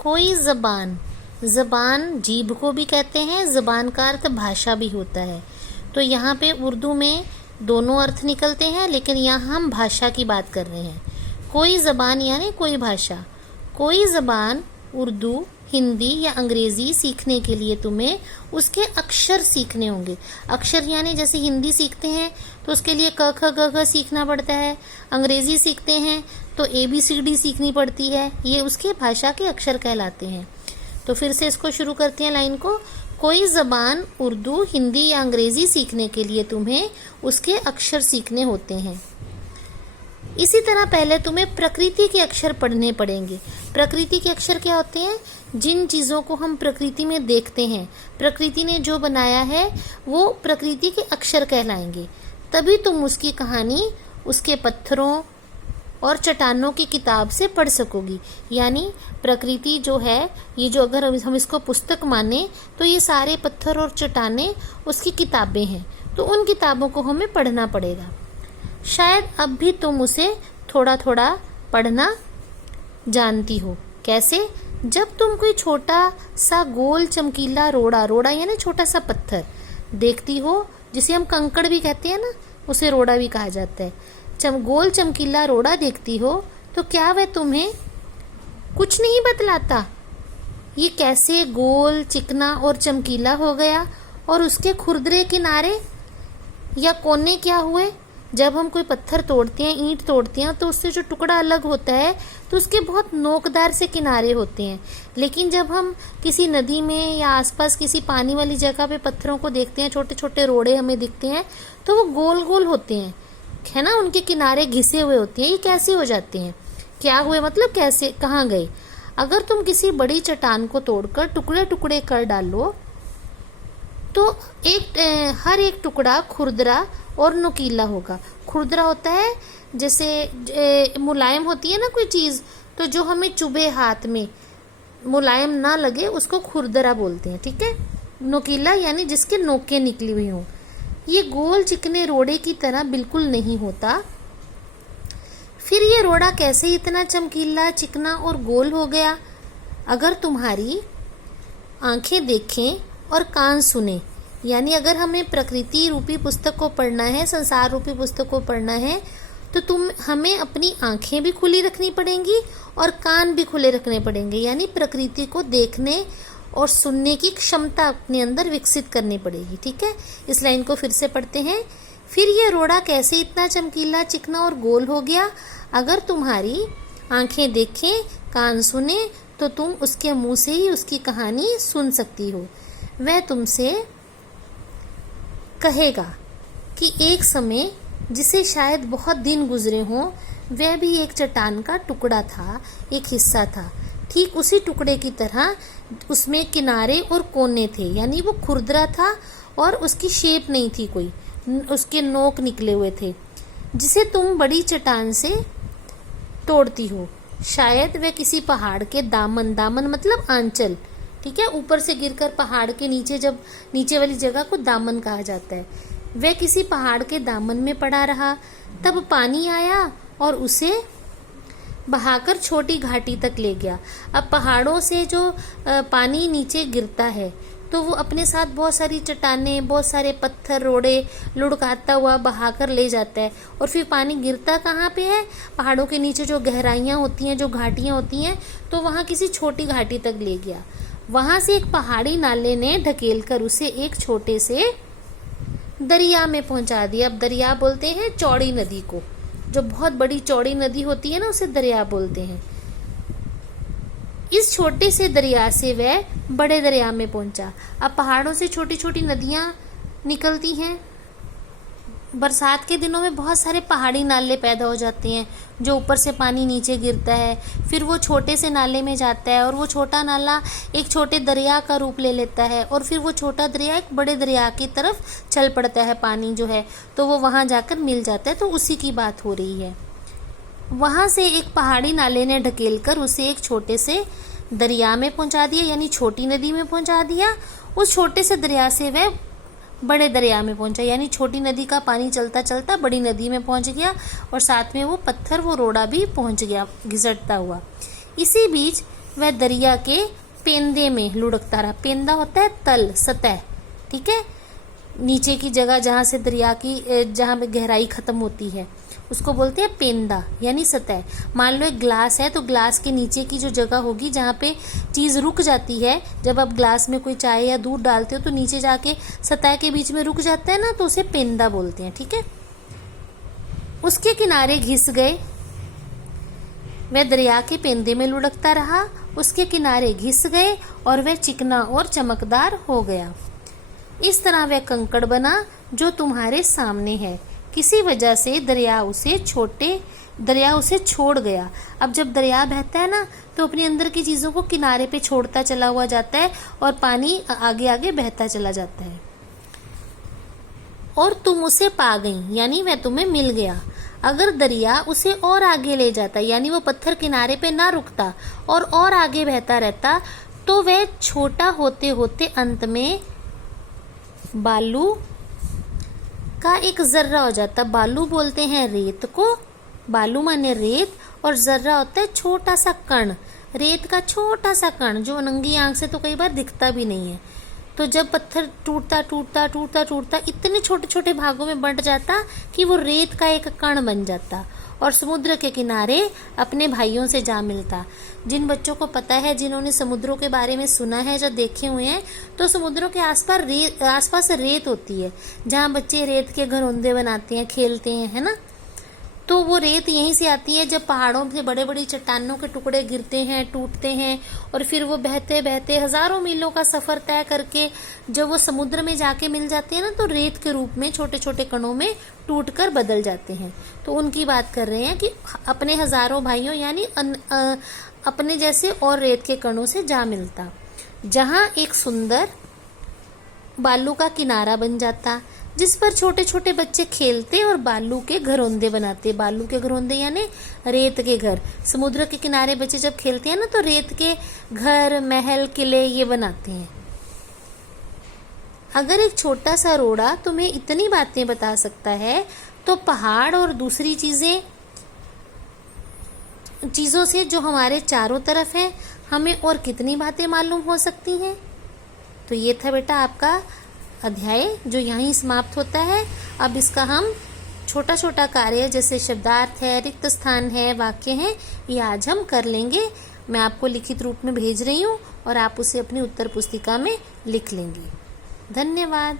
कोई ज़बान, ज़बान जीभ को भी कहते हैं, ज़बान का अर्थ भाषा भी होता है। तो यहाँ पे उर्दू में दोनों अर्थ निकलते हैं, लेकिन यहाँ हम भाषा की बात कर रहे हैं। कोई ज़बान यानी कोई भाषा। कोई ज़बान उर्दू, हिंदी या अंग्रेज़ी सीखने के लिए तुम्हें उसके अक्षर सीखने होंगे। अक्षर यानी जैसे हिंदी सीखते हैं तो उसके लिए क ख ग घ सीखना पड़ता है, अंग्रेज़ी सीखते हैं तो ABCD सीखनी पड़ती है। ये उसके भाषा के अक्षर कहलाते हैं। तो फिर से इसको शुरू करते हैं लाइन को। कोई ज़बान उर्दू, हिंदी या अंग्रेज़ी सीखने के लिए तुम्हें उसके अक्षर सीखने होते हैं। इसी तरह पहले तुम्हें प्रकृति के अक्षर पढ़ने पड़ेंगे। प्रकृति के अक्षर क्या होते हैं? जिन चीज़ों को हम प्रकृति में देखते हैं, प्रकृति ने जो बनाया है वो प्रकृति के अक्षर कहलाएंगे। तभी तुम उसकी कहानी उसके पत्थरों और चट्टानों की किताब से पढ़ सकोगी। यानी प्रकृति जो है, ये जो अगर हम इसको पुस्तक माने तो ये सारे पत्थर और चट्टानें उसकी किताबें हैं। तो उन किताबों को हमें पढ़ना पड़ेगा। शायद अब भी तुम उसे थोड़ा थोड़ा पढ़ना जानती हो। कैसे? जब तुम कोई छोटा सा गोल चमकीला रोड़ा, रोड़ा यानी छोटा सा पत्थर देखती हो, जिसे हम कंकड़ भी कहते हैं ना, उसे रोड़ा भी कहा जाता है। गोल चमकीला रोड़ा देखती हो तो क्या वह तुम्हें कुछ नहीं बतलाता? ये कैसे गोल, चिकना और चमकीला हो गया, और उसके खुरदरे किनारे या कोने क्या हुए? जब हम कोई पत्थर तोड़ते हैं, ईंट तोड़ते हैं, तो उससे जो टुकड़ा अलग होता है तो उसके बहुत नोकदार से किनारे होते हैं। लेकिन जब हम किसी नदी में या आसपास किसी पानी वाली जगह पे पत्थरों को देखते हैं, छोटे छोटे रोड़े हमें दिखते हैं, तो वो गोल गोल होते हैं, है ना, उनके किनारे घिसे हुए होते हैं। ये कैसे हो जाते हैं? क्या हुए मतलब कैसे, कहाँ गए? अगर तुम किसी बड़ी चट्टान को तोड़कर टुकड़े टुकड़े कर डालो तो हर एक टुकड़ा खुरदरा और नुकीला होगा। खुरदरा होता है जैसे मुलायम होती है ना कोई चीज़, तो जो हमें चुभे हाथ में, मुलायम ना लगे, उसको खुरदरा बोलते हैं। ठीक है। नुकीला यानी जिसके नोकें निकली हुई हों। ये गोल चिकने रोड़े की तरह बिल्कुल नहीं होता। फिर ये रोड़ा कैसे इतना चमकीला, चिकना और गोल हो गया? अगर तुम्हारी आंखें देखें और कान सुने, यानी अगर हमें प्रकृति रूपी पुस्तक को पढ़ना है, संसार रूपी पुस्तक को पढ़ना है, तो हमें अपनी आंखें भी खुली रखनी पड़ेंगी और कान भी खुले रखने पड़ेंगे। यानी प्रकृति को देखने और सुनने की क्षमता अपने अंदर विकसित करनी पड़ेगी। ठीक है। इस लाइन को फिर से पढ़ते हैं। फिर ये रोड़ा कैसे इतना चमकीला, चिकना और गोल हो गया? अगर तुम्हारी आंखें देखें, कान सुने, तो तुम उसके मुंह से ही उसकी कहानी सुन सकती हो। वह तुमसे कहेगा कि एक समय जिसे शायद बहुत दिन गुजरे हों, वह भी एक चट्टान का टुकड़ा था, एक हिस्सा था। ठीक उसी टुकड़े की तरह उसमें किनारे और कोने थे, यानी वो खुरदरा था और उसकी शेप नहीं थी कोई, उसके नोक निकले हुए थे, जिसे तुम बड़ी चट्टान से तोड़ती हो। शायद वह किसी पहाड़ के दामन, दामन मतलब आंचल, ठीक है, ऊपर से गिरकर पहाड़ के नीचे, जब नीचे वाली जगह को दामन कहा जाता है, वह किसी पहाड़ के दामन में पड़ा रहा। तब पानी आया और उसे बहाकर छोटी घाटी तक ले गया। अब पहाड़ों से जो पानी नीचे गिरता है तो वो अपने साथ बहुत सारी चट्टानें, बहुत सारे पत्थर, रोड़े लुढ़काता हुआ बहाकर ले जाता है। और फिर पानी गिरता कहाँ पे है? पहाड़ों के नीचे जो गहराइयाँ होती हैं, जो घाटियाँ होती हैं, तो वहाँ किसी छोटी घाटी तक ले गया। वहाँ से एक पहाड़ी नाले ने ढकेल कर उसे एक छोटे से दरिया में पहुँचा दिया। अब दरिया बोलते हैं चौड़ी नदी को, जो बहुत बड़ी चौड़ी नदी होती है ना, उसे दरिया बोलते हैं। इस छोटे से दरिया से वह बड़े दरिया में पहुंचा। अब पहाड़ों से छोटी छोटी नदियां निकलती हैं। बरसात के दिनों में बहुत सारे पहाड़ी नाले पैदा हो जाते हैं, जो ऊपर से पानी नीचे गिरता है, फिर वो छोटे से नाले में जाता है और वो छोटा नाला एक छोटे दरिया का रूप ले लेता है, और फिर वो छोटा दरिया एक बड़े दरिया की तरफ चल पड़ता है, पानी जो है, तो वो वहाँ जाकर मिल जाता है। तो उसी की बात हो रही है। वहाँ से एक पहाड़ी नाले ने ढकेलकर उसे एक छोटे से दरिया में पहुँचा दिया, यानी छोटी नदी में पहुँचा दिया। उस छोटे से दरिया से वह बड़े दरिया में पहुंचा, यानी छोटी नदी का पानी चलता चलता बड़ी नदी में पहुंच गया, और साथ में वो पत्थर, वो रोड़ा भी पहुंच गया घिसटता हुआ। इसी बीच वह दरिया के पेंदे में लुढ़कता रहा। पेंदा होता है तल, सतह, ठीक है, नीचे की जगह जहाँ से दरिया की जहाँ पे गहराई खत्म होती है उसको बोलते हैं पेंदा यानी सतह। मान लो एक ग्लास है तो ग्लास के नीचे की जो जगह होगी जहाँ पे चीज़ रुक जाती है, जब आप ग्लास में कोई चाय या दूध डालते हो तो नीचे जाके सतह के बीच में रुक जाता है ना, तो उसे पेंदा बोलते हैं, ठीक है। उसके किनारे घिस गए, वह दरिया के पेंदे में लुढ़कता रहा, उसके किनारे घिस गए और वह चिकना और चमकदार हो गया। इस तरह वह कंकड़ बना जो तुम्हारे सामने है। किसी वजह से दरिया उसे छोड़ गया। अब जब दरिया बहता है ना तो अपने अंदर की चीज़ों को किनारे पे छोड़ता चला हुआ जाता है और पानी आगे आगे बहता चला जाता है। और तुम उसे पा गई यानी वह तुम्हें मिल गया। अगर दरिया उसे और आगे ले जाता यानी वो पत्थर किनारे पे ना रुकता और आगे बहता रहता तो वह छोटा होते होते अंत में बालू का एक जर्रा हो जाता। बालू बोलते हैं रेत को, बालू माने रेत, और जर्रा होता है छोटा सा कण, रेत का छोटा सा कण जो नंगी आंख से तो कई बार दिखता भी नहीं है। तो जब पत्थर टूटता टूटता टूटता टूटता इतने छोटे छोटे भागों में बंट जाता कि वो रेत का एक कण बन जाता और समुद्र के किनारे अपने भाइयों से जा मिलता। जिन बच्चों को पता है, जिन्होंने समुद्रों के बारे में सुना है, जो देखे हुए हैं, तो समुद्रों के आसपास रेत होती है जहाँ बच्चे रेत के घरौंदे बनाते हैं, खेलते हैं, है ना। तो वो रेत यहीं से आती है जब पहाड़ों से बड़े बड़ी चट्टानों के टुकड़े गिरते हैं, टूटते हैं और फिर वो बहते बहते हजारों मीलों का सफर तय करके जब वो समुद्र में जाके मिल जाते हैं ना तो रेत के रूप में छोटे छोटे कणों में टूटकर बदल जाते हैं। तो उनकी बात कर रहे हैं कि अपने हजारों भाइयों यानी अपने जैसे और रेत के कणों से जा मिलता, जहाँ एक सुंदर बालू का किनारा बन जाता जिस पर छोटे छोटे बच्चे खेलते और बालू के घरौंदे बनाते। बालू के घरौंदे यानी रेत के घर। समुद्र के किनारे बच्चे जब खेलते हैं ना तो रेत के घर, महल, किले ये बनाते हैं। अगर एक छोटा सा रोड़ा तुम्हें इतनी बातें बता सकता है तो पहाड़ और दूसरी चीज़ों से जो हमारे चारों तरफ है हमें और कितनी बातें मालूम हो सकती हैं। तो ये था बेटा आपका अध्याय जो यहीं समाप्त होता है। अब इसका हम छोटा छोटा कार्य जैसे शब्दार्थ है, रिक्त स्थान है, वाक्य हैं, ये आज हम कर लेंगे। मैं आपको लिखित रूप में भेज रही हूँ और आप उसे अपनी उत्तर पुस्तिका में लिख लेंगे। धन्यवाद।